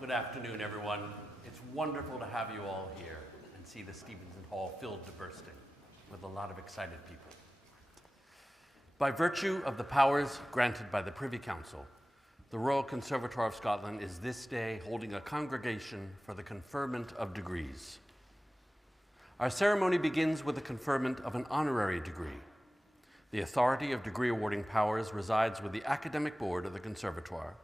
Good afternoon, everyone. It's wonderful to have you all here and see the Stevenson Hall filled to bursting with a lot of excited people. By virtue of the powers granted by the Privy Council, the Royal Conservatoire of Scotland is this day holding a congregation for the conferment of degrees. Our ceremony begins with the conferment of an honorary degree. The authority of degree awarding powers resides with the Academic Board of the Conservatoire,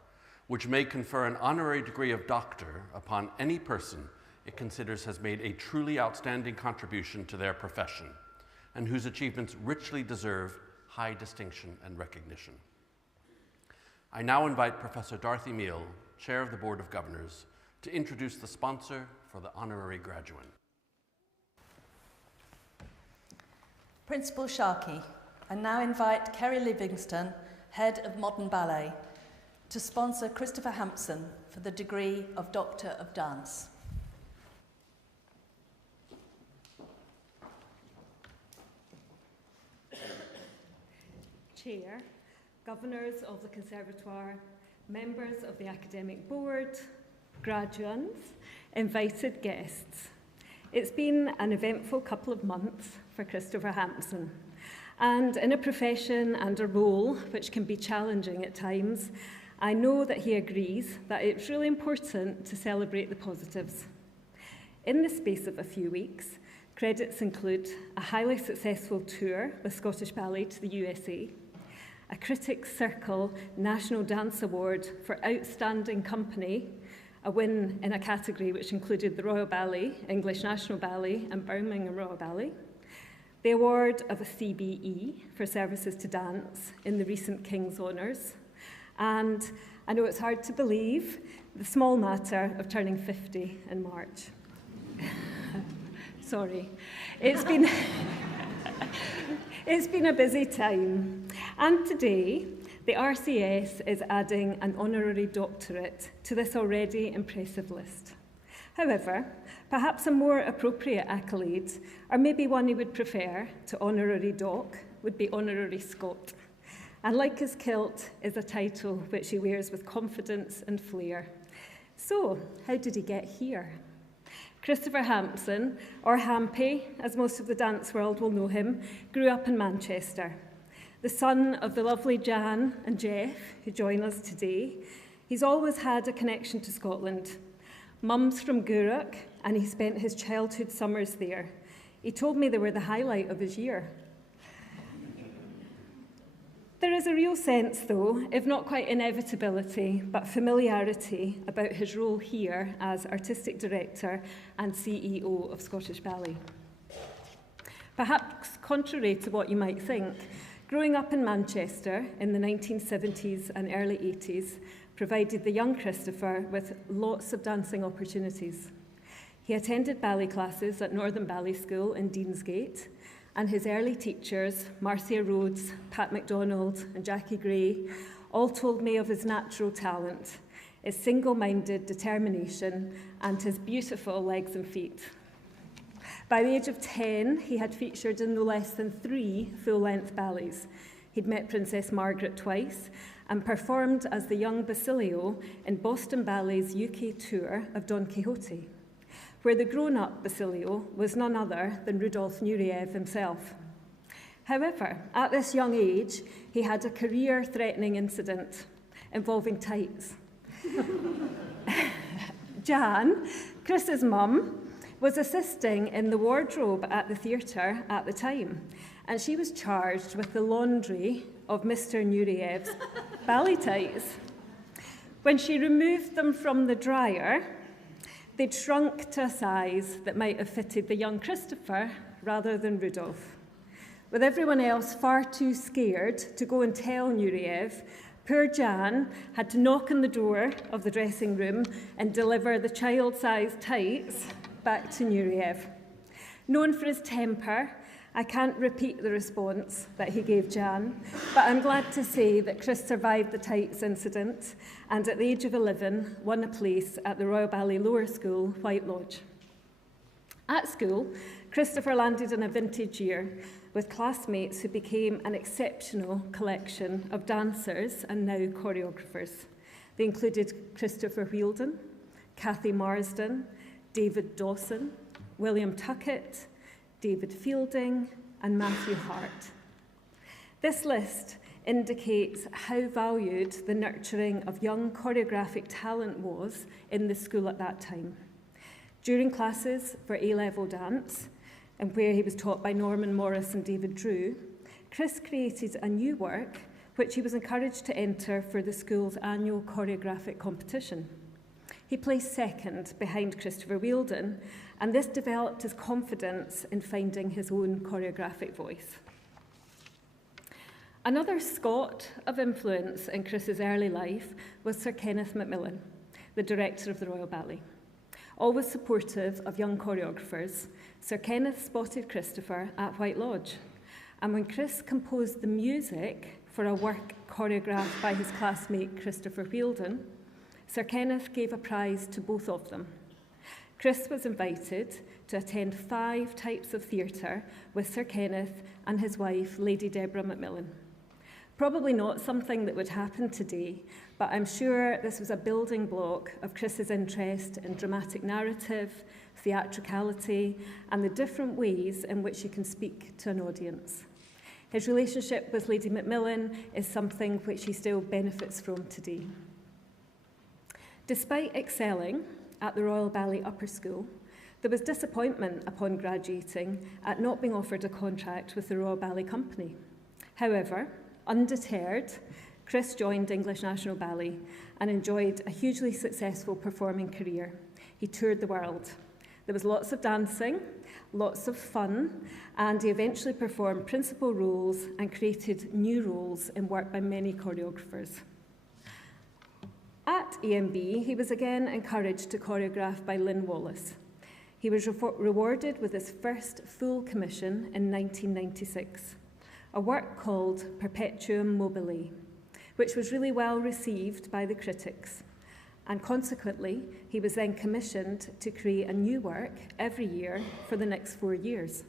which may confer an honorary degree of doctor upon any person it considers has made a truly outstanding contribution to their profession and whose achievements richly deserve high distinction and recognition. I now invite Professor Dorothy Meal, Chair of the Board of Governors, to introduce the sponsor for the honorary graduate. Principal Sharkey, I now invite Kerry Livingston, Head of Modern Ballet, to sponsor Christopher Hampson for the degree of Doctor of Dance. Chair, Governors of the Conservatoire, members of the Academic Board, graduates, invited guests. It's been an eventful couple of months for Christopher Hampson, and in a profession and a role which can be challenging at times, I know that he agrees that it's really important to celebrate the positives. In the space of a few weeks, credits include a highly successful tour with Scottish Ballet to the USA, a Critics' Circle National Dance Award for Outstanding Company, a win in a category which included the Royal Ballet, English National Ballet and Birmingham Royal Ballet, the award of a CBE for services to dance in the recent King's Honours, and I know it's hard to believe, the small matter of turning 50 in March. Sorry. It's been a busy time. And today, the RCS is adding an honorary doctorate to this already impressive list. However, perhaps a more appropriate accolade, or maybe one he would prefer to honorary doc, would be honorary Scot. And like his kilt is a title which he wears with confidence and flair. So, how did he get here? Christopher Hampson, or Hampy, as most of the dance world will know him, grew up in Manchester. The son of the lovely Jan and Jeff, who join us today, he's always had a connection to Scotland. Mum's from Gourock, and he spent his childhood summers there. He told me they were the highlight of his year. There is a real sense, though, if not quite inevitability, but familiarity about his role here as Artistic Director and CEO of Scottish Ballet. Perhaps contrary to what you might think, growing up in Manchester in the 1970s and early 80s provided the young Christopher with lots of dancing opportunities. He attended ballet classes at Northern Ballet School in Deansgate, and his early teachers, Marcia Rhodes, Pat MacDonald and Jackie Gray, all told me of his natural talent, his single-minded determination and his beautiful legs and feet. By the age of 10, he had featured in no less than 3 full-length ballets. He'd met Princess Margaret twice and performed as the young Basilio in Boston Ballet's UK tour of Don Quixote, where the grown-up Basilio was none other than Rudolf Nureyev himself. However, at this young age, he had a career-threatening incident involving tights. Jan, Chris's mum, was assisting in the wardrobe at the theatre at the time, and she was charged with the laundry of Mr. Nureyev's ballet tights. When she removed them from the dryer, they'd shrunk to a size that might have fitted the young Christopher rather than Rudolph. With everyone else far too scared to go and tell Nureyev, poor Jan had to knock on the door of the dressing room and deliver the child-sized tights back to Nureyev. Known for his temper, I can't repeat the response that he gave Jan, but I'm glad to say that Chris survived the tights incident and at the age of 11 won a place at the Royal Ballet Lower School, White Lodge. At school, Christopher landed in a vintage year with classmates who became an exceptional collection of dancers and now choreographers. They included Christopher Wheeldon, Kathy Marsden, David Dawson, William Tuckett, David Fielding, and Matthew Hart. This list indicates how valued the nurturing of young choreographic talent was in the school at that time. During classes for A-level dance, and where he was taught by Norman Morris and David Drew, Chris created a new work which he was encouraged to enter for the school's annual choreographic competition. He placed second behind Christopher Wheeldon, and this developed his confidence in finding his own choreographic voice. Another Scot of influence in Chris's early life was Sir Kenneth Macmillan, the director of the Royal Ballet. Always supportive of young choreographers, Sir Kenneth spotted Christopher at White Lodge, and when Chris composed the music for a work choreographed by his classmate Christopher Wheeldon, Sir Kenneth gave a prize to both of them. Chris was invited to attend 5 types of theatre with Sir Kenneth and his wife, Lady Deborah Macmillan. Probably not something that would happen today, but I'm sure this was a building block of Chris's interest in dramatic narrative, theatricality, and the different ways in which you can speak to an audience. His relationship with Lady Macmillan is something which he still benefits from today. Despite excelling at the Royal Ballet Upper School, there was disappointment upon graduating at not being offered a contract with the Royal Ballet Company. However, undeterred, Chris joined English National Ballet and enjoyed a hugely successful performing career. He toured the world. There was lots of dancing, lots of fun, and he eventually performed principal roles and created new roles in work by many choreographers. At EMB, he was again encouraged to choreograph by Lynn Wallace. He was rewarded with his first full commission in 1996, a work called Perpetuum Mobile, which was really well received by the critics. And consequently, he was then commissioned to create a new work every year for the next 4 years.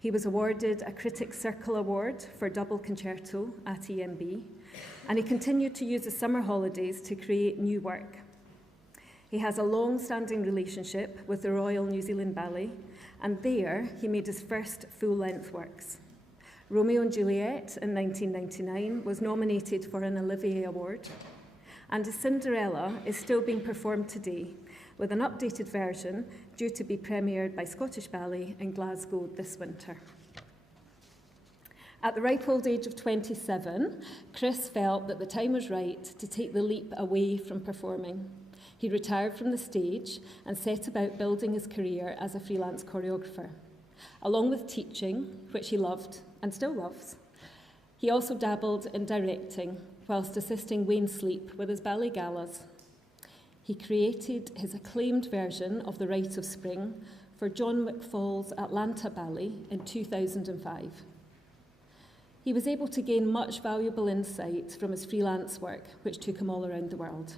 He was awarded a Critics' Circle Award for Double Concerto at EMB, and he continued to use the summer holidays to create new work. He has a long-standing relationship with the Royal New Zealand Ballet, and there he made his first full-length works. Romeo and Juliet in 1999 was nominated for an Olivier Award, and Cinderella is still being performed today, with an updated version due to be premiered by Scottish Ballet in Glasgow this winter. At the ripe old age of 27, Chris felt that the time was right to take the leap away from performing. He retired from the stage and set about building his career as a freelance choreographer, along with teaching, which he loved and still loves. He also dabbled in directing, whilst assisting Wayne Sleep with his ballet galas. He created his acclaimed version of The Rite of Spring for John McFall's Atlanta Ballet in 2005. He was able to gain much valuable insight from his freelance work, which took him all around the world.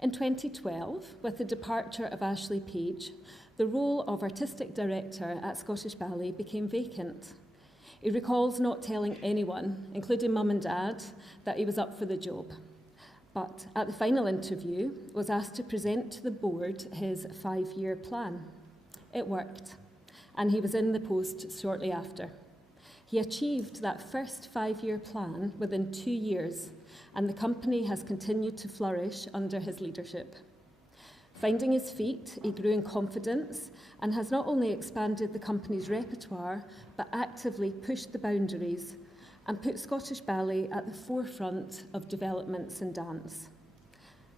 In 2012, with the departure of Ashley Page, the role of artistic director at Scottish Ballet became vacant. He recalls not telling anyone, including mum and dad, that he was up for the job. But at the final interview, was asked to present to the board his 5-year plan. It worked, and he was in the post shortly after. He achieved that first 5-year plan within 2 years, and the company has continued to flourish under his leadership. Finding his feet, he grew in confidence and has not only expanded the company's repertoire, but actively pushed the boundaries and put Scottish Ballet at the forefront of developments in dance.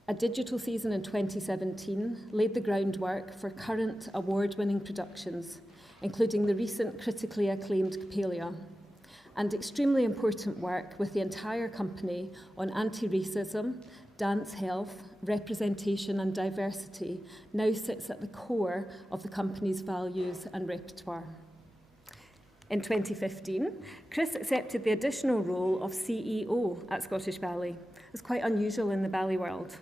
A digital season in 2017 laid the groundwork for current award-winning productions, including the recent critically acclaimed Coppelia, and extremely important work with the entire company on anti-racism, dance health, representation and diversity now sits at the core of the company's values and repertoire. In 2015, Chris accepted the additional role of CEO at Scottish Ballet. It's quite unusual in the ballet world.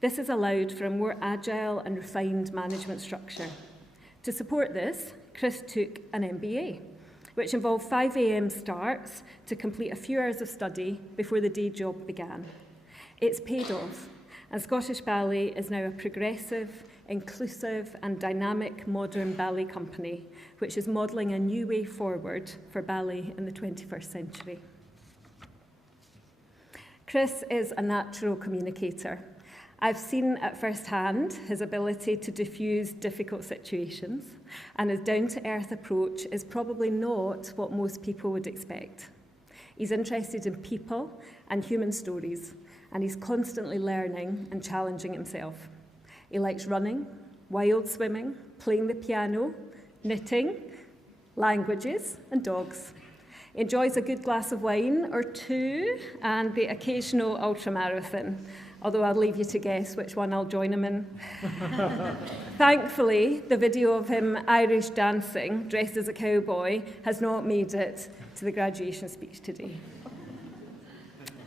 This has allowed for a more agile and refined management structure. To support this, Chris took an MBA, which involved 5 a.m. starts to complete a few hours of study before the day job began. It's paid off, and Scottish Ballet is now a progressive, inclusive and dynamic modern ballet company, which is modelling a new way forward for ballet in the 21st century. Chris is a natural communicator. I've seen at first hand his ability to diffuse difficult situations, and his down-to-earth approach is probably not what most people would expect. He's interested in people and human stories, and he's constantly learning and challenging himself. He likes running, wild swimming, playing the piano, knitting, languages, and dogs. He enjoys a good glass of wine or two and the occasional ultramarathon, although I'll leave you to guess which one I'll join him in. Thankfully, the video of him Irish dancing, dressed as a cowboy, has not made it to the graduation speech today.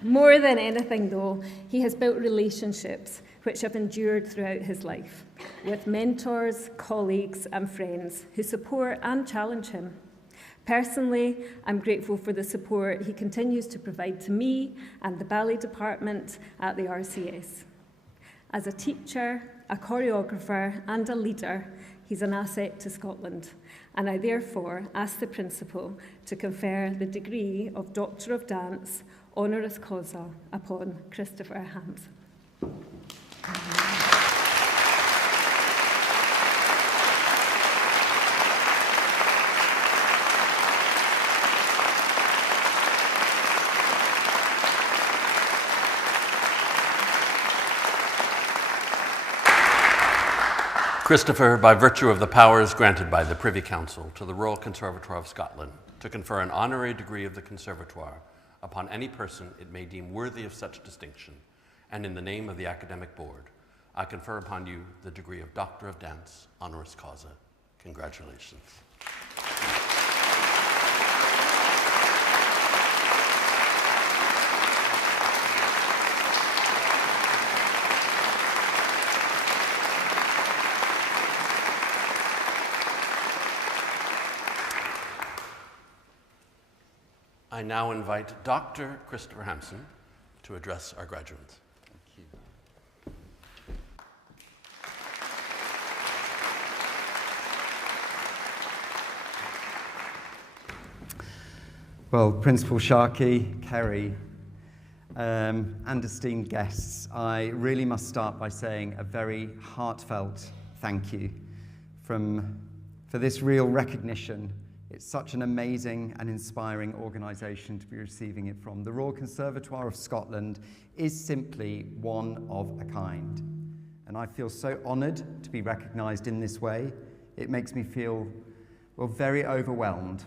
More than anything, though, he has built relationships which have endured throughout his life, with mentors, colleagues, and friends who support and challenge him. Personally, I'm grateful for the support he continues to provide to me and the ballet department at the RCS. As a teacher, a choreographer, and a leader, he's an asset to Scotland, and I therefore ask the Principal to confer the degree of Doctor of Dance, honoris causa, upon Christopher Hampson. Christopher, by virtue of the powers granted by the Privy Council to the Royal Conservatoire of Scotland, to confer an honorary degree of the Conservatoire upon any person it may deem worthy of such distinction, and in the name of the Academic Board, I confer upon you the degree of Doctor of Dance, honoris causa. Congratulations. I now invite Dr. Christopher Hampson to address our graduates. Thank you. Well, Principal Sharkey, Kerry, and esteemed guests, I really must start by saying a very heartfelt thank you for this real recognition. It's such an amazing and inspiring organisation to be receiving it from. The Royal Conservatoire of Scotland is simply one of a kind. And I feel so honoured to be recognised in this way. It makes me feel, well, very overwhelmed,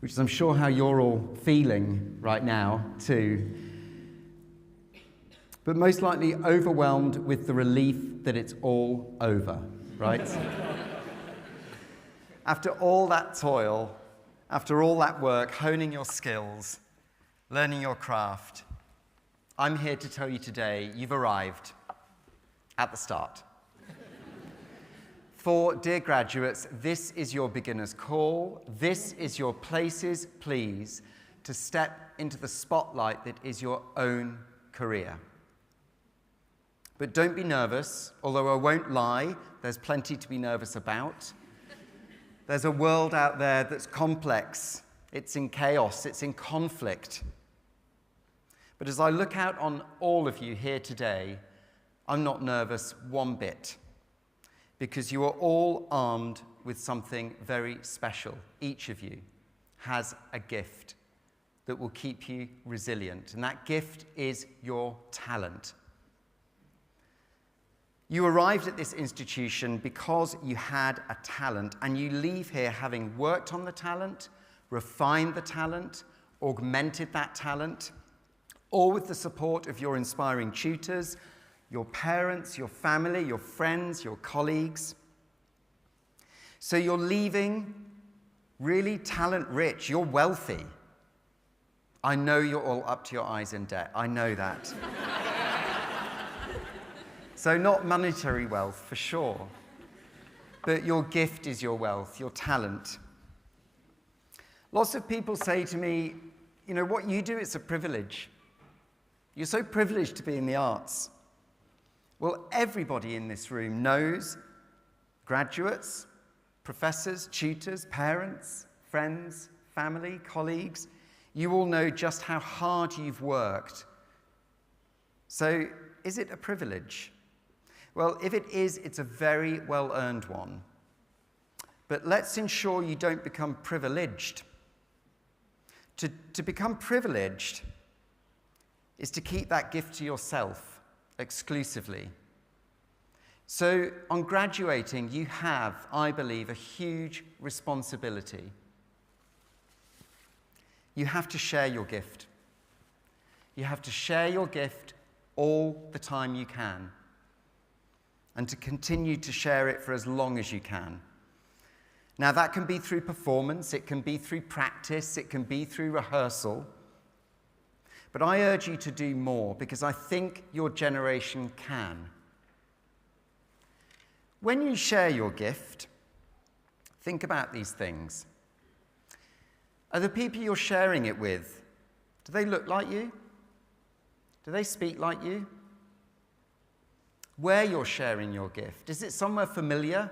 which is I'm sure how you're all feeling right now too. But most likely overwhelmed with the relief that it's all over, right? After all that toil, after all that work, honing your skills, learning your craft, I'm here to tell you today you've arrived at the start. For, dear graduates, this is your beginner's call. This is your places, please, to step into the spotlight that is your own career. But don't be nervous, although I won't lie, there's plenty to be nervous about. There's a world out there that's complex, it's in chaos, it's in conflict. But as I look out on all of you here today, I'm not nervous one bit, because you are all armed with something very special. Each of you has a gift that will keep you resilient, and that gift is your talent. You arrived at this institution because you had a talent, and you leave here having worked on the talent, refined the talent, augmented that talent, all with the support of your inspiring tutors, your parents, your family, your friends, your colleagues. So you're leaving really talent-rich. You're wealthy. I know you're all up to your eyes in debt. I know that. So not monetary wealth, for sure, but your gift is your wealth, your talent. Lots of people say to me, you know, what you do is a privilege. You're so privileged to be in the arts. Well, everybody in this room knows, graduates, professors, tutors, parents, friends, family, colleagues, you all know just how hard you've worked. So, is it a privilege? Well, if it is, it's a very well-earned one. But let's ensure you don't become privileged. To become privileged is to keep that gift to yourself exclusively. So, on graduating, you have, I believe, a huge responsibility. You have to share your gift. You have to share your gift all the time you can, and to continue to share it for as long as you can. Now, that can be through performance, it can be through practice, it can be through rehearsal. But I urge you to do more, because I think your generation can. When you share your gift, think about these things. Are the people you're sharing it with, do they look like you? Do they speak like you? Where you're sharing your gift, is it somewhere familiar?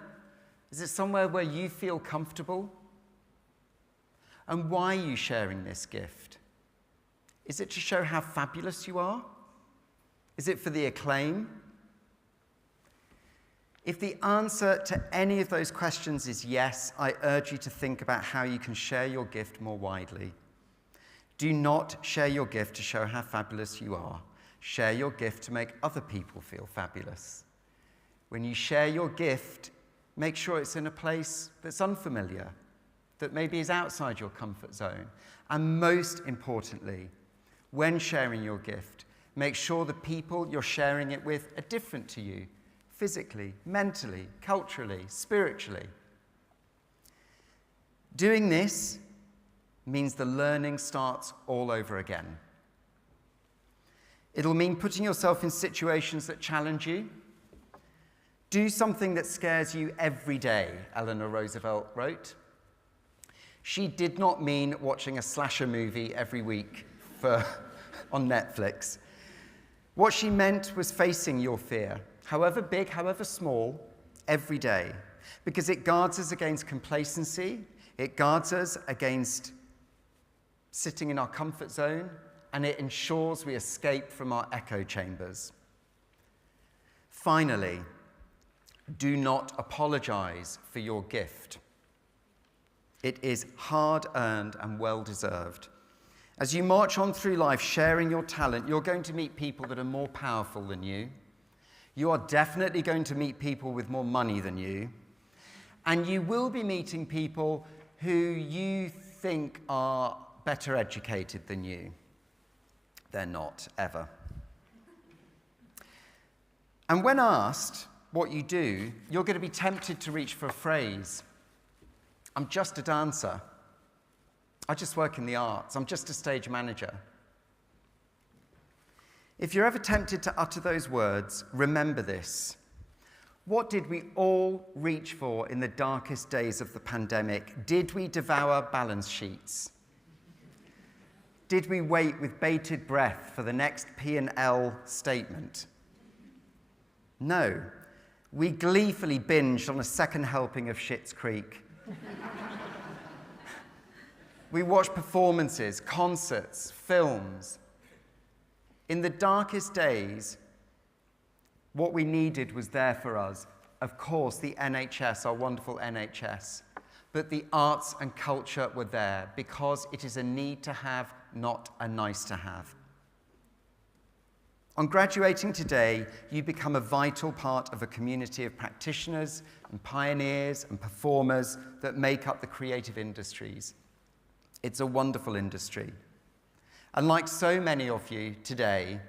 Is it somewhere where you feel comfortable? And why are you sharing this gift? Is it to show how fabulous you are? Is it for the acclaim? If the answer to any of those questions is yes, I urge you to think about how you can share your gift more widely. Do not share your gift to show how fabulous you are. Share your gift to make other people feel fabulous. When you share your gift, make sure it's in a place that's unfamiliar, that maybe is outside your comfort zone. And most importantly, when sharing your gift, make sure the people you're sharing it with are different to you, physically, mentally, culturally, spiritually. Doing this means the learning starts all over again. It'll mean putting yourself in situations that challenge you. Do something that scares you every day, Eleanor Roosevelt wrote. She did not mean watching a slasher movie every week on Netflix. What she meant was facing your fear, however big, however small, every day, because it guards us against complacency, it guards us against sitting in our comfort zone, and it ensures we escape from our echo chambers. Finally, do not apologize for your gift. It is hard-earned and well-deserved. As you march on through life sharing your talent, you're going to meet people that are more powerful than you. You are definitely going to meet people with more money than you. And you will be meeting people who you think are better educated than you. They're not, ever. And when asked what you do, you're going to be tempted to reach for a phrase. I'm just a dancer. I just work in the arts. I'm just a stage manager. If you're ever tempted to utter those words, remember this. What did we all reach for in the darkest days of the pandemic? Did we devour balance sheets? Did we wait with bated breath for the next P&L statement? No. We gleefully binged on a second helping of Schitt's Creek. We watched performances, concerts, films. In the darkest days, what we needed was there for us. Of course, the NHS, our wonderful NHS. But the arts and culture were there because it is a need to have, not a nice to have. On graduating today, you become a vital part of a community of practitioners and pioneers and performers that make up the creative industries. It's a wonderful industry. And like so many of you today,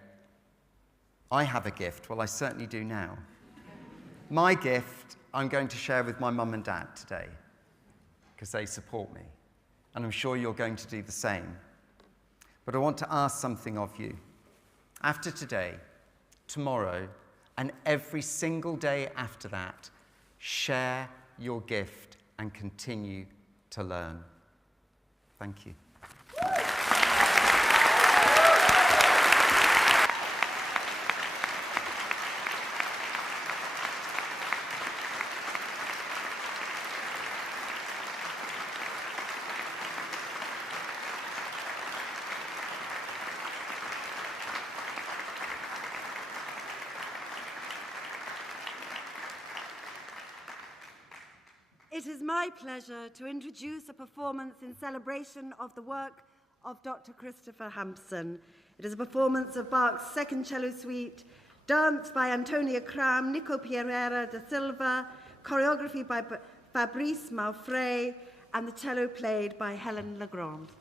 I have a gift. Well, I certainly do now. My gift I'm going to share with my mum and dad today because they support me. And I'm sure you're going to do the same. But I want to ask something of you. After today, tomorrow, and every single day after that, share your gift and continue to learn. Thank you. It is my pleasure to introduce a performance in celebration of the work of Dr. Christopher Hampson. It is a performance of Bach's Second Cello Suite, danced by Antonia Cram, Nico Pereira da Silva, choreography by Fabrice Maufray, and the cello played by Helen Legrand.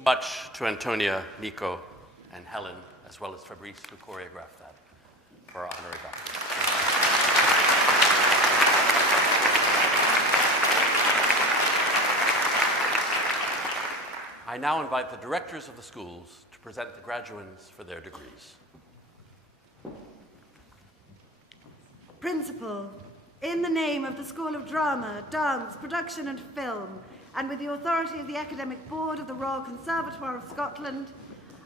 so much to Antonia, Nico, and Helen, as well as Fabrice, who choreographed that for our honorary doctor. I now invite the directors of the schools to present the graduands for their degrees. Principal, in the name of the School of Drama, Dance, Production and Film, and with the authority of the Academic Board of the Royal Conservatoire of Scotland,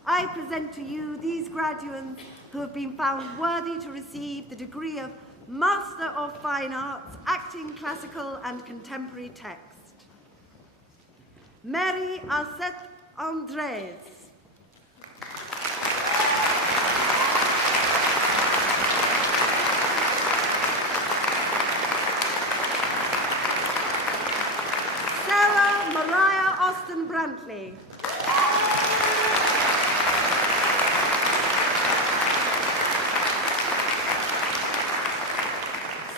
I present to you these graduates who have been found worthy to receive the degree of Master of Fine Arts, Acting Classical and Contemporary Text. Mary Arcette Andrés. Sarah Mariah Austin Brantley.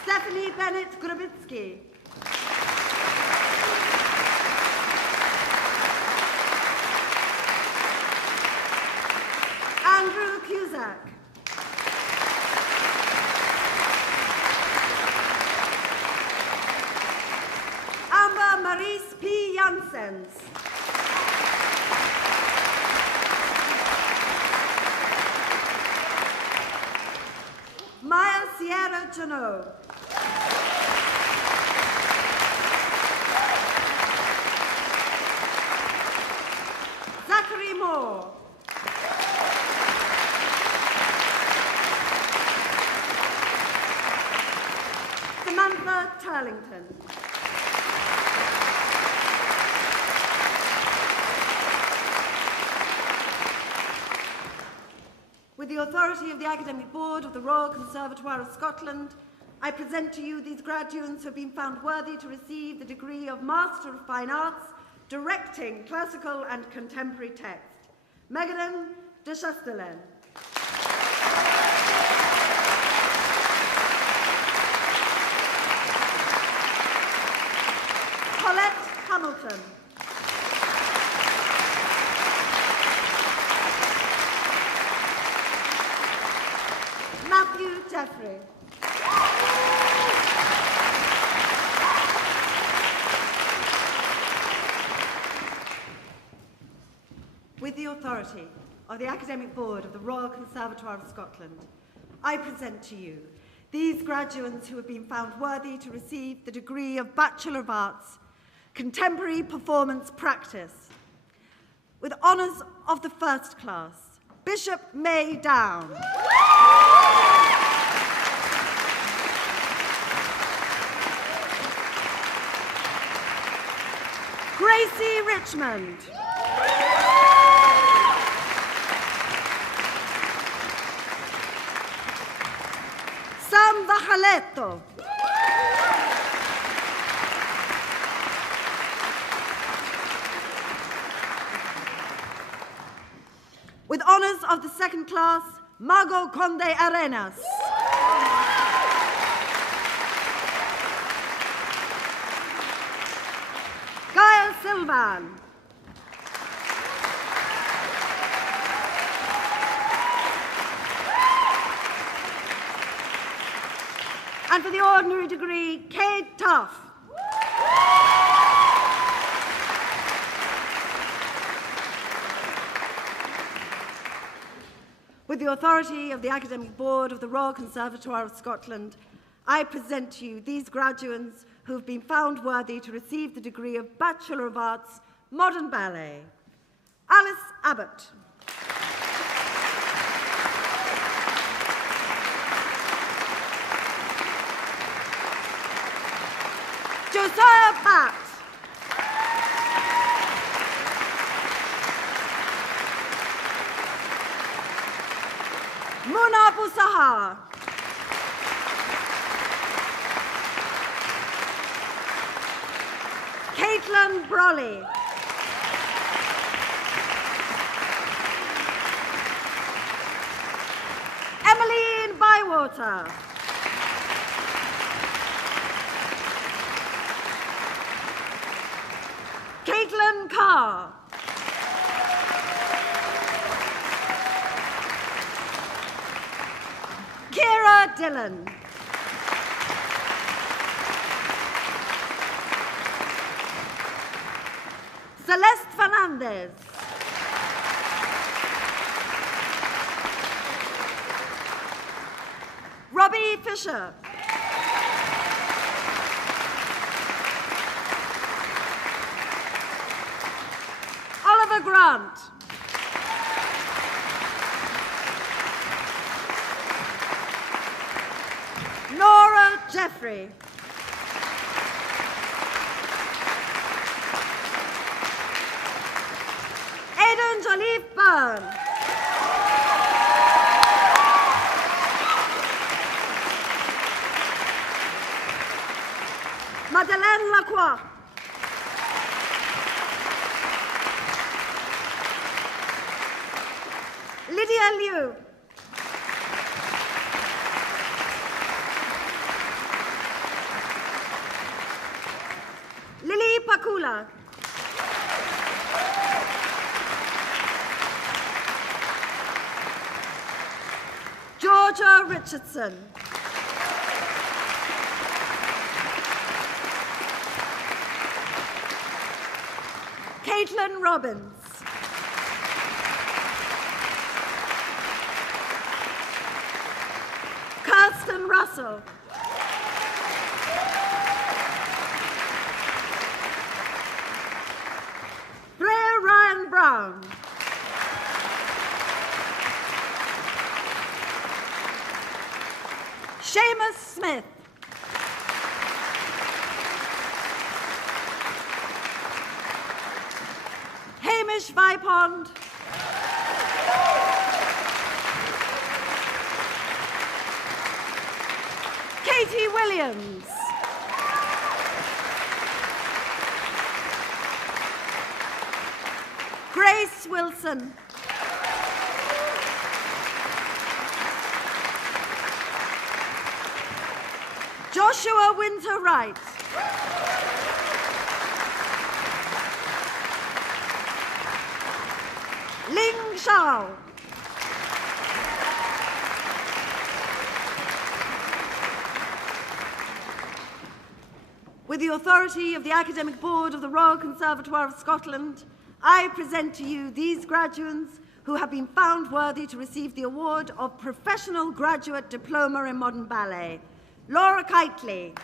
Stephanie Bennett Grabitsky. Andrew Cusack. Amber Maurice P. Janssens. Maya Sierra Janot. Zachary Moore. Samantha Turlington. With the authority of the Academic Board of the Royal Conservatoire of Scotland, I present to you these graduates who have been found worthy to receive the degree of Master of Fine Arts, Directing Classical and Contemporary Text. Megadon de Chastelain. Colette Hamilton. Matthew Jeffrey. With the authority of the Academic Board of the Royal Conservatoire of Scotland, I present to you these graduates who have been found worthy to receive the degree of Bachelor of Arts, Contemporary Performance Practice. With honours of the first class, Bishop May Down. Gracie Richmond. Sam Vahaletto. With honours of the second class, Margot Conde Arenas. Gaia Silvan. And for the ordinary degree, Kate Tuff. With the authority of the Academic Board of the Royal Conservatoire of Scotland, I present to you these graduates who have been found worthy to receive the degree of Bachelor of Arts, Modern Ballet. Alice Abbott. Josiah Batt. Mona Boussahar. Caitlin Brolly. Emmeline Bywater. Caitlin Carr. Dillon. Celeste Fernandez. Robbie Fisher. Oliver Grant. Nora Jeffrey. Aidan Joliffe Byrne. Madeleine Lacroix. Lydia Liu. Lily Pakula. Georgia Richardson. Caitlin Robbins. Kirsten Russell. Blair Ryan Brown. Seamus Smith. Hamish Vipond. Katie Williams. Grace Wilson. Joshua Winter Wright. Ling Shao. With the authority of the Academic Board of the Royal Conservatoire of Scotland, I present to you these graduates who have been found worthy to receive the award of Professional Graduate Diploma in Modern Ballet. Laura Kitely.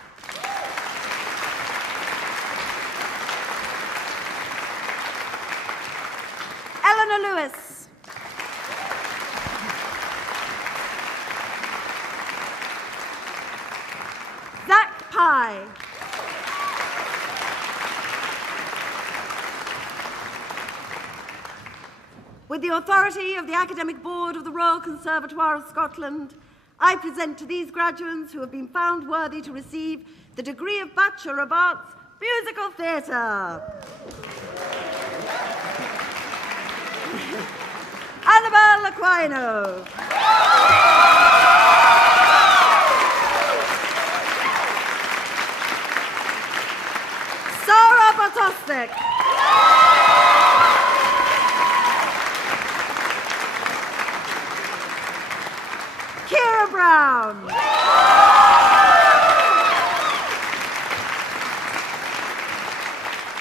Eleanor Lewis. Zach Pye. With the authority of the Academic Board of the Royal Conservatoire of Scotland, I present to these graduates who have been found worthy to receive the degree of Bachelor of Arts, Musical Theatre. Annabelle Aquino. Sarah Bartostek. Kira Brown.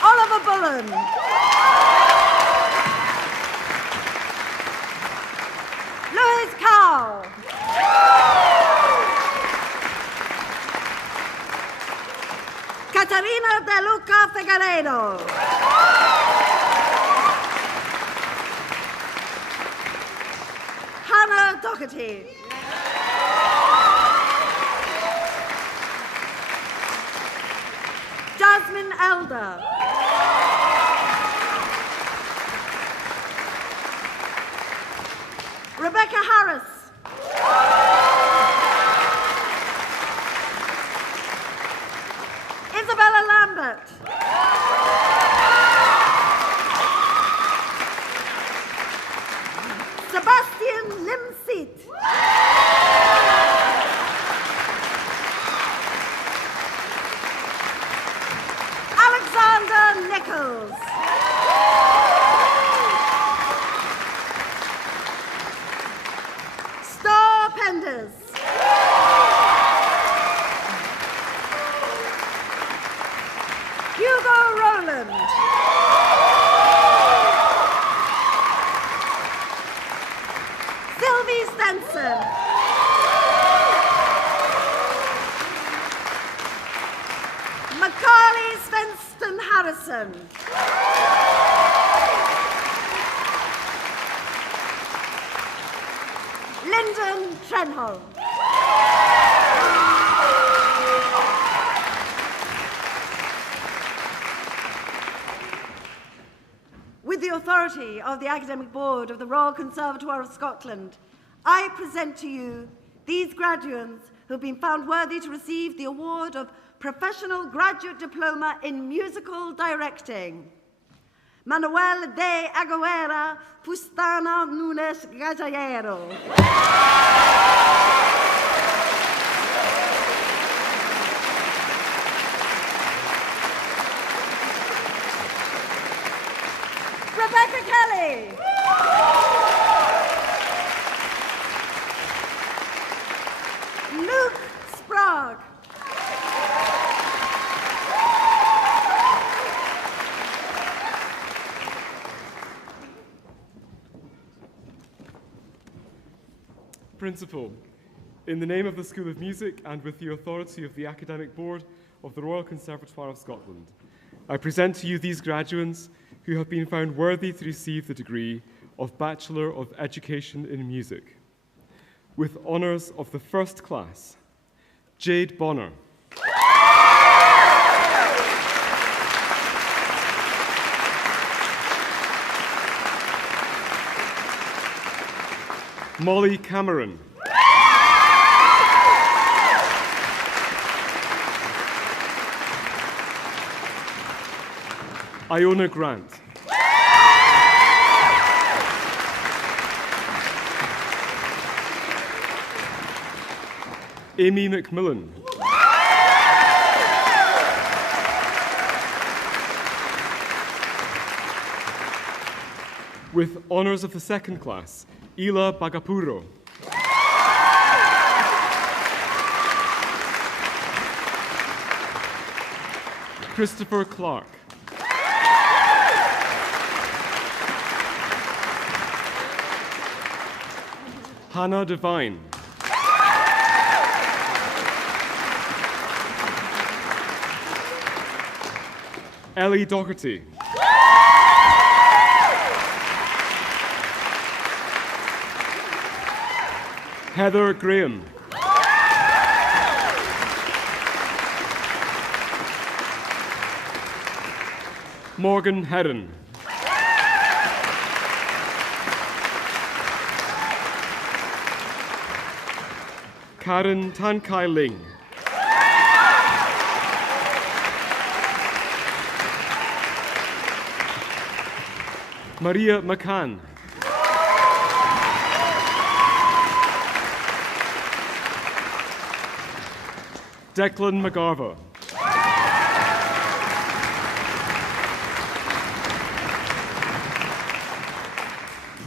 Oliver Bullen. Louis Cowell. Caterina De Luca Figueiredo. Hannah Doherty. Jasmine Elder. Rebecca Harris. Isabella Lambert. Sebastian Limseat. Alexander Nichols. Trenholm. Lyndon Trenholm. With the authority of the Academic Board of the Royal Conservatoire of Scotland, I present to you these graduates who have been found worthy to receive the award of Professional Graduate Diploma in Musical Directing. Manuel de Aguilera Fustana Nunes Gallero. Rebecca Kelly. Luke Sprague. Principal, in the name of the School of Music and with the authority of the Academic Board of the Royal Conservatoire of Scotland, I present to you these graduates who have been found worthy to receive the degree of Bachelor of Education in Music. With honours of the first class, Jade Bonner. Molly Cameron. Iona Grant. Amy McMillan. With honours of the second class, Ila Bagapuro. Christopher Clark. Hannah Devine. Ellie Doherty. Heather Graham. Morgan Heron. Karen Tan Kai Ling. Maria McCann. Declan McGarva.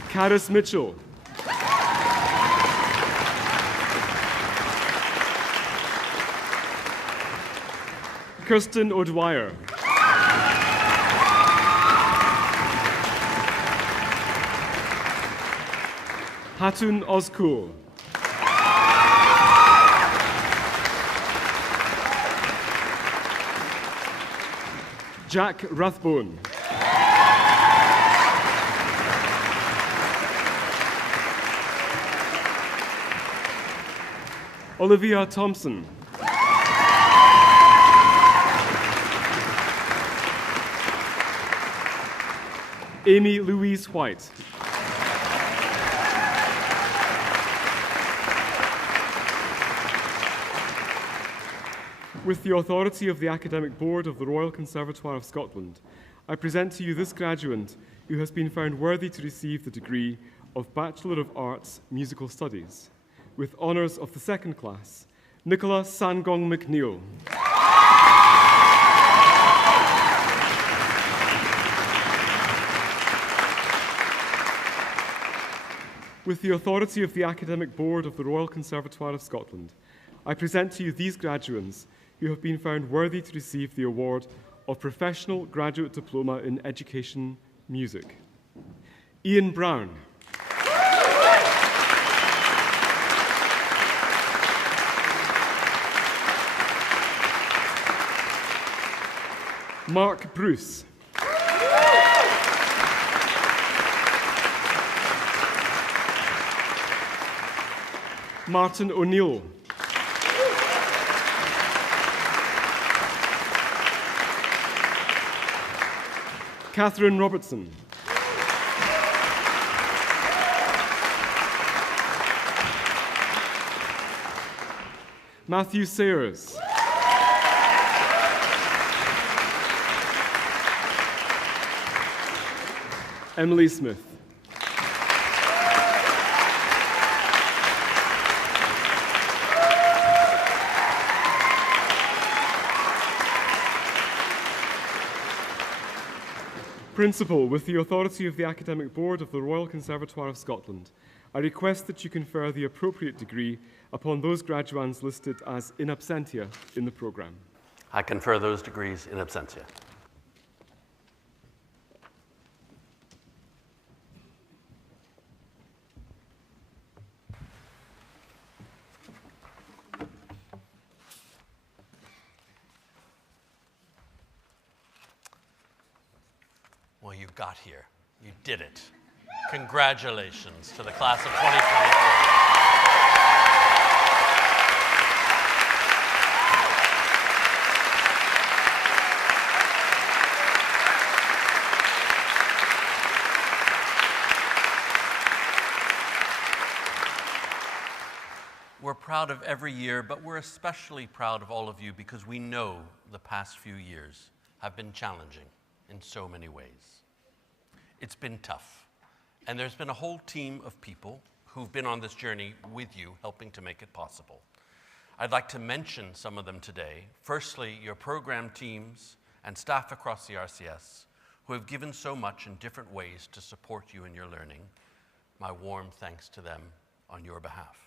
Caris Mitchell. Kirsten O'Dwyer. Hatun Ozkul. Jack Rathbone. Olivia Thompson. Amy Louise White. With the authority of the Academic Board of the Royal Conservatoire of Scotland, I present to you this graduate who has been found worthy to receive the degree of Bachelor of Arts Musical Studies, with honours of the second class, Nicola Sangong McNeil. With the authority of the Academic Board of the Royal Conservatoire of Scotland, I present to you these graduates who have been found worthy to receive the award of Professional Graduate Diploma in Education Music. Ian Brown. Mark Bruce. Martin O'Neill. Catherine Robertson. Matthew Sayers. Emily Smith. Principal, with the authority of the Academic Board of the Royal Conservatoire of Scotland, I request that you confer the appropriate degree upon those graduands listed as in absentia in the programme. I confer those degrees in absentia. Well, you got here. You did it. Congratulations to the class of 2024. We're proud of every year, but we're especially proud of all of you because we know the past few years have been challenging in so many ways. It's been tough, and there's been a whole team of people who've been on this journey with you, helping to make it possible. I'd like to mention some of them today. Firstly, your program teams and staff across the RCS who have given so much in different ways to support you in your learning. My warm thanks to them on your behalf.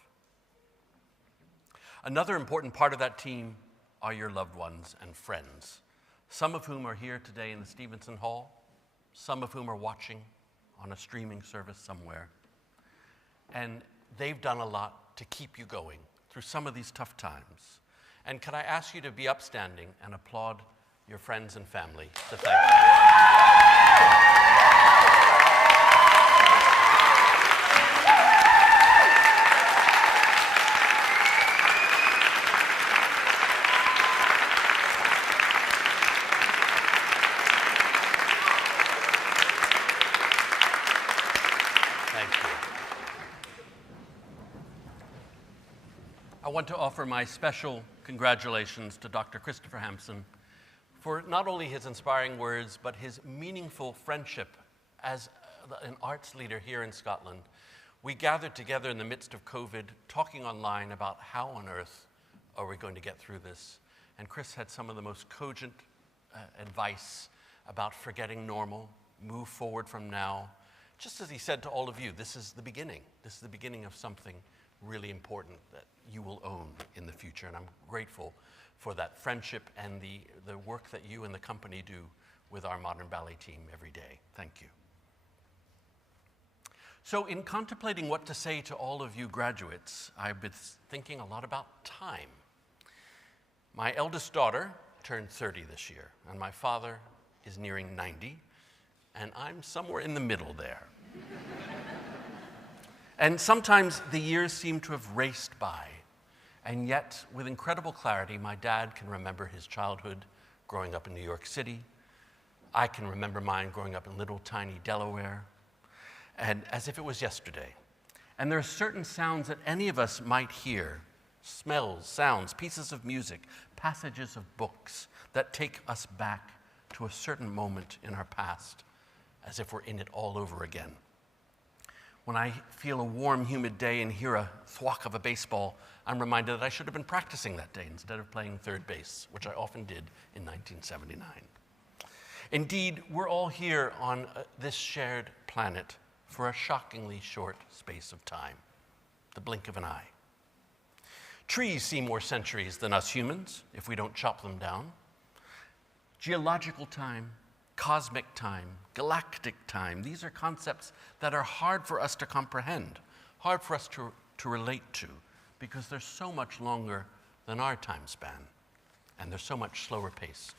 Another important part of that team are your loved ones and friends, some of whom are here today in the Stevenson Hall, some of whom are watching on a streaming service somewhere. And they've done a lot to keep you going through some of these tough times. And can I ask you to be upstanding and applaud your friends and family to thank them. I want to offer my special congratulations to Dr. Christopher Hampson for not only his inspiring words, but his meaningful friendship as an arts leader here in Scotland. We gathered together in the midst of COVID, talking online about how on earth are we going to get through this. And Chris had some of the most cogent advice about forgetting normal, move forward from now. Just as he said to all of you, this is the beginning. This is the beginning of something really important that you will own in the future. And I'm grateful for that friendship and the work that you and the company do with our Modern Ballet team every day. Thank you. So in contemplating what to say to all of you graduates, I've been thinking a lot about time. My eldest daughter turned 30 this year, and my father is nearing 90, and I'm somewhere in the middle there. And sometimes the years seem to have raced by, and yet with incredible clarity, my dad can remember his childhood growing up in New York City. I can remember mine growing up in little tiny Delaware, and as if it was yesterday. And there are certain sounds that any of us might hear, smells, sounds, pieces of music, passages of books that take us back to a certain moment in our past, as if we're in it all over again. When I feel a warm, humid day and hear a thwack of a baseball, I'm reminded that I should have been practicing that day instead of playing third base, which I often did in 1979. Indeed, we're all here on this shared planet for a shockingly short space of time, the blink of an eye. Trees see more centuries than us humans if we don't chop them down. Geological time, cosmic time, galactic time, these are concepts that are hard for us to comprehend, hard for us to relate to, because they're so much longer than our time span, and they're so much slower paced.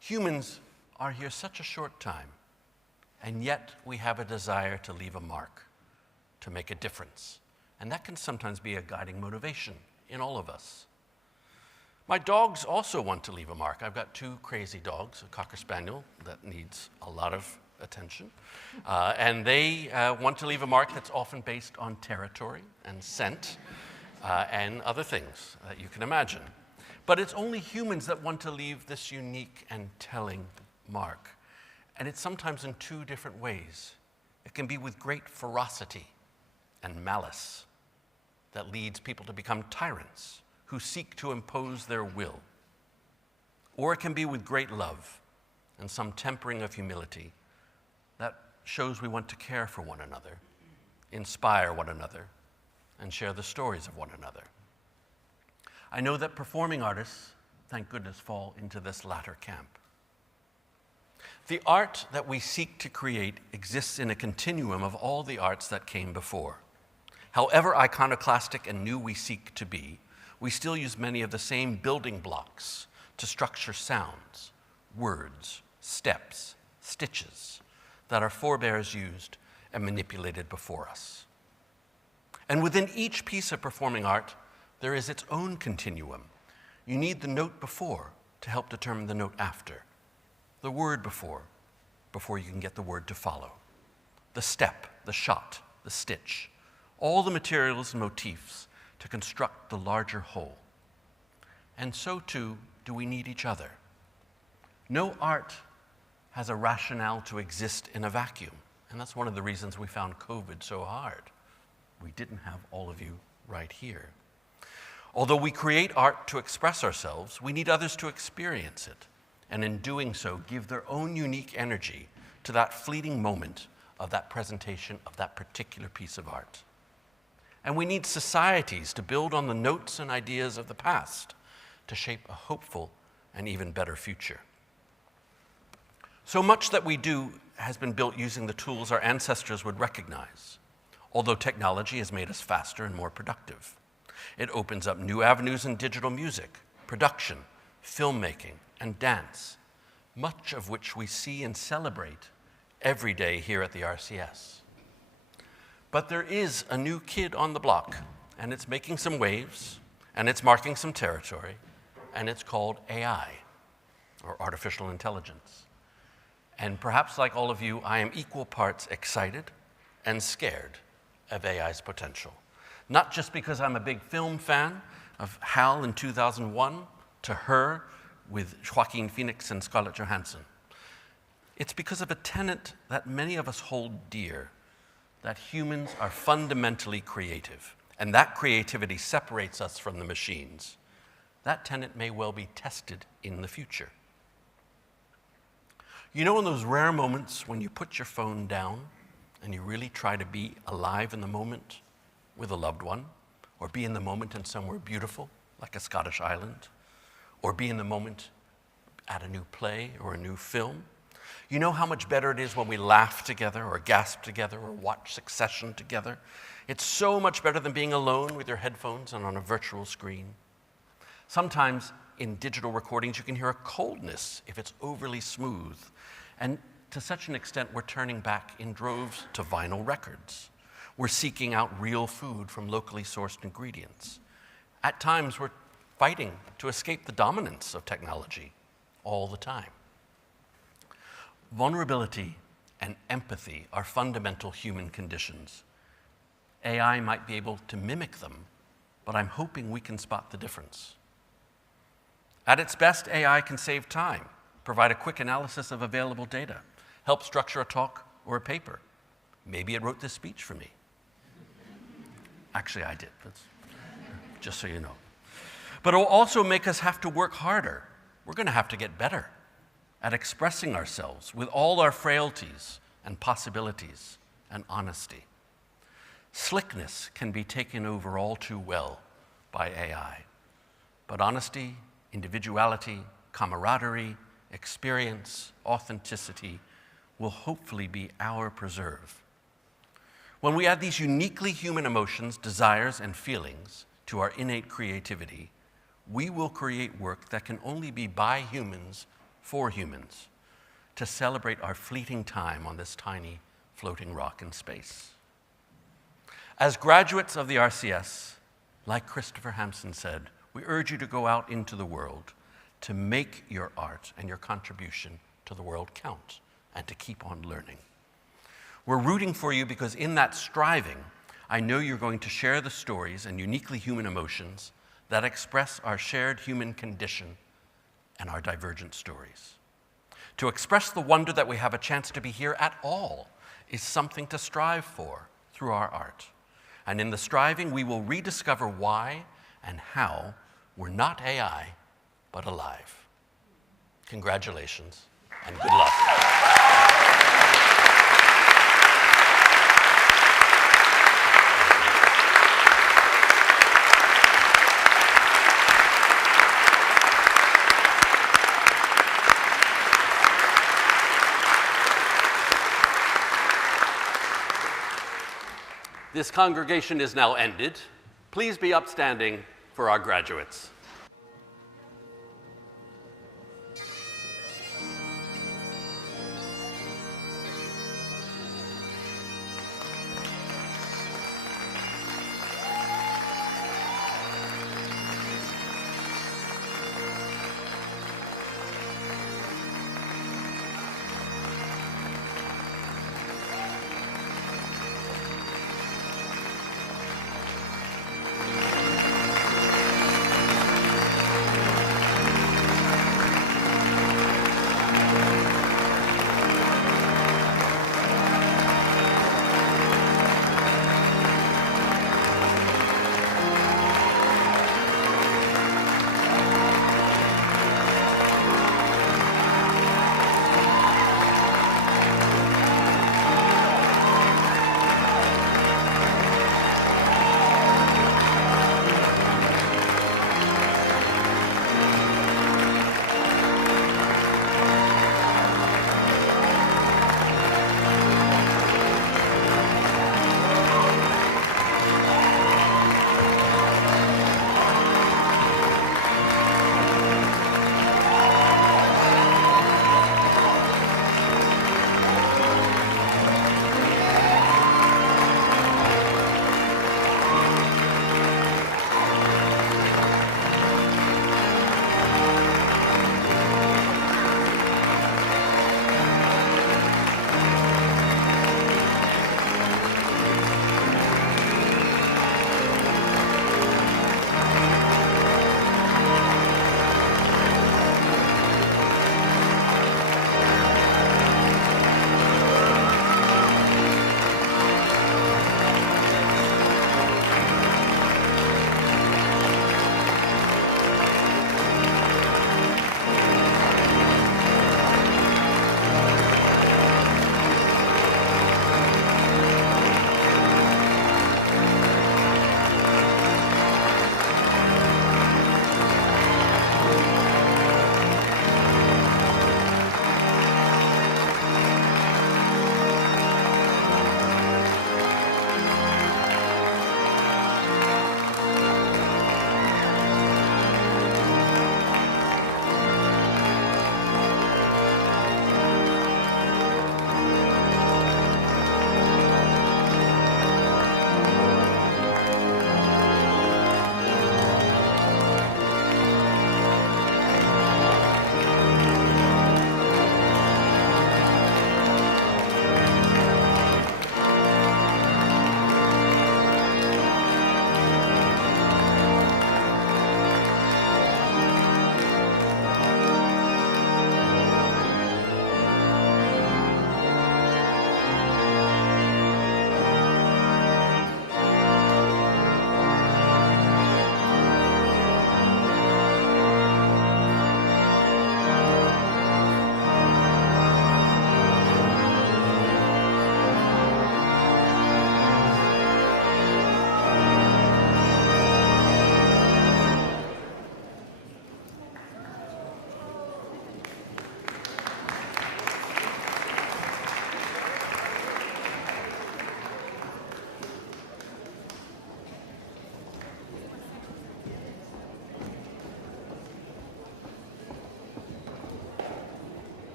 Humans are here such a short time, and yet we have a desire to leave a mark, to make a difference, And that can sometimes be a guiding motivation in all of us. My dogs also want to leave a mark. I've got 2 crazy dogs, a Cocker Spaniel that needs a lot of attention, and they want to leave a mark that's often based on territory and scent and other things that you can imagine. But it's only humans that want to leave this unique and telling mark. And it's sometimes in 2 different ways. It can be with great ferocity and malice that leads people to become tyrants who seek to impose their will. Or it can be with great love and some tempering of humility that shows we want to care for one another, inspire one another, and share the stories of one another. I know that performing artists, thank goodness, fall into this latter camp. The art that we seek to create exists in a continuum of all the arts that came before. However iconoclastic and new we seek to be, we still use many of the same building blocks to structure sounds, words, steps, stitches that our forebears used and manipulated before us. And within each piece of performing art, there is its own continuum. You need the note before to help determine the note after, the word before you can get the word to follow, the step, the shot, the stitch, all the materials and motifs to construct the larger whole. And so too do we need each other. No art has a rationale to exist in a vacuum, and that's one of the reasons we found COVID so hard. We didn't have all of you right here. Although we create art to express ourselves, we need others to experience it, and in doing so, give their own unique energy to that fleeting moment of that presentation of that particular piece of art. And we need societies to build on the notes and ideas of the past to shape a hopeful and even better future. So much that we do has been built using the tools our ancestors would recognize, although technology has made us faster and more productive. It opens up new avenues in digital music, production, filmmaking, and dance, much of which we see and celebrate every day here at the RCS. But there is a new kid on the block, and it's making some waves, and it's marking some territory, and it's called AI, or artificial intelligence. And perhaps like all of you, I am equal parts excited and scared of AI's potential. Not just because I'm a big film fan of HAL in 2001 to Her with Joaquin Phoenix and Scarlett Johansson. It's because of a tenet that many of us hold dear, that humans are fundamentally creative, and that creativity separates us from the machines. That tenet may well be tested in the future. You know, in those rare moments when you put your phone down and you really try to be alive in the moment with a loved one, or be in the moment in somewhere beautiful, like a Scottish island, or be in the moment at a new play or a new film. You know how much better it is when we laugh together, or gasp together, or watch Succession together? It's so much better than being alone with your headphones and on a virtual screen. Sometimes in digital recordings, you can hear a coldness if it's overly smooth. And to such an extent, we're turning back in droves to vinyl records. We're seeking out real food from locally sourced ingredients. At times, we're fighting to escape the dominance of technology all the time. Vulnerability and empathy are fundamental human conditions. AI might be able to mimic them, but I'm hoping we can spot the difference. At its best, AI can save time, provide a quick analysis of available data, help structure a talk or a paper. Maybe it wrote this speech for me. Actually, I did, just so you know. But it will also make us have to work harder. We're going to have to get better at expressing ourselves with all our frailties and possibilities and honesty. Slickness can be taken over all too well by AI, but honesty, individuality, camaraderie, experience, authenticity will hopefully be our preserve. When we add these uniquely human emotions, desires, and feelings to our innate creativity, we will create work that can only be by humans for humans to celebrate our fleeting time on this tiny floating rock in space. As graduates of the RCS, like Christopher Hampson said, we urge you to go out into the world to make your art and your contribution to the world count and to keep on learning. We're rooting for you because in that striving, I know you're going to share the stories and uniquely human emotions that express our shared human condition and our divergent stories. To express the wonder that we have a chance to be here at all is something to strive for through our art. And in the striving, we will rediscover why and how we're not AI, but alive. Congratulations, and good luck. This congregation is now ended. Please be upstanding for our graduates.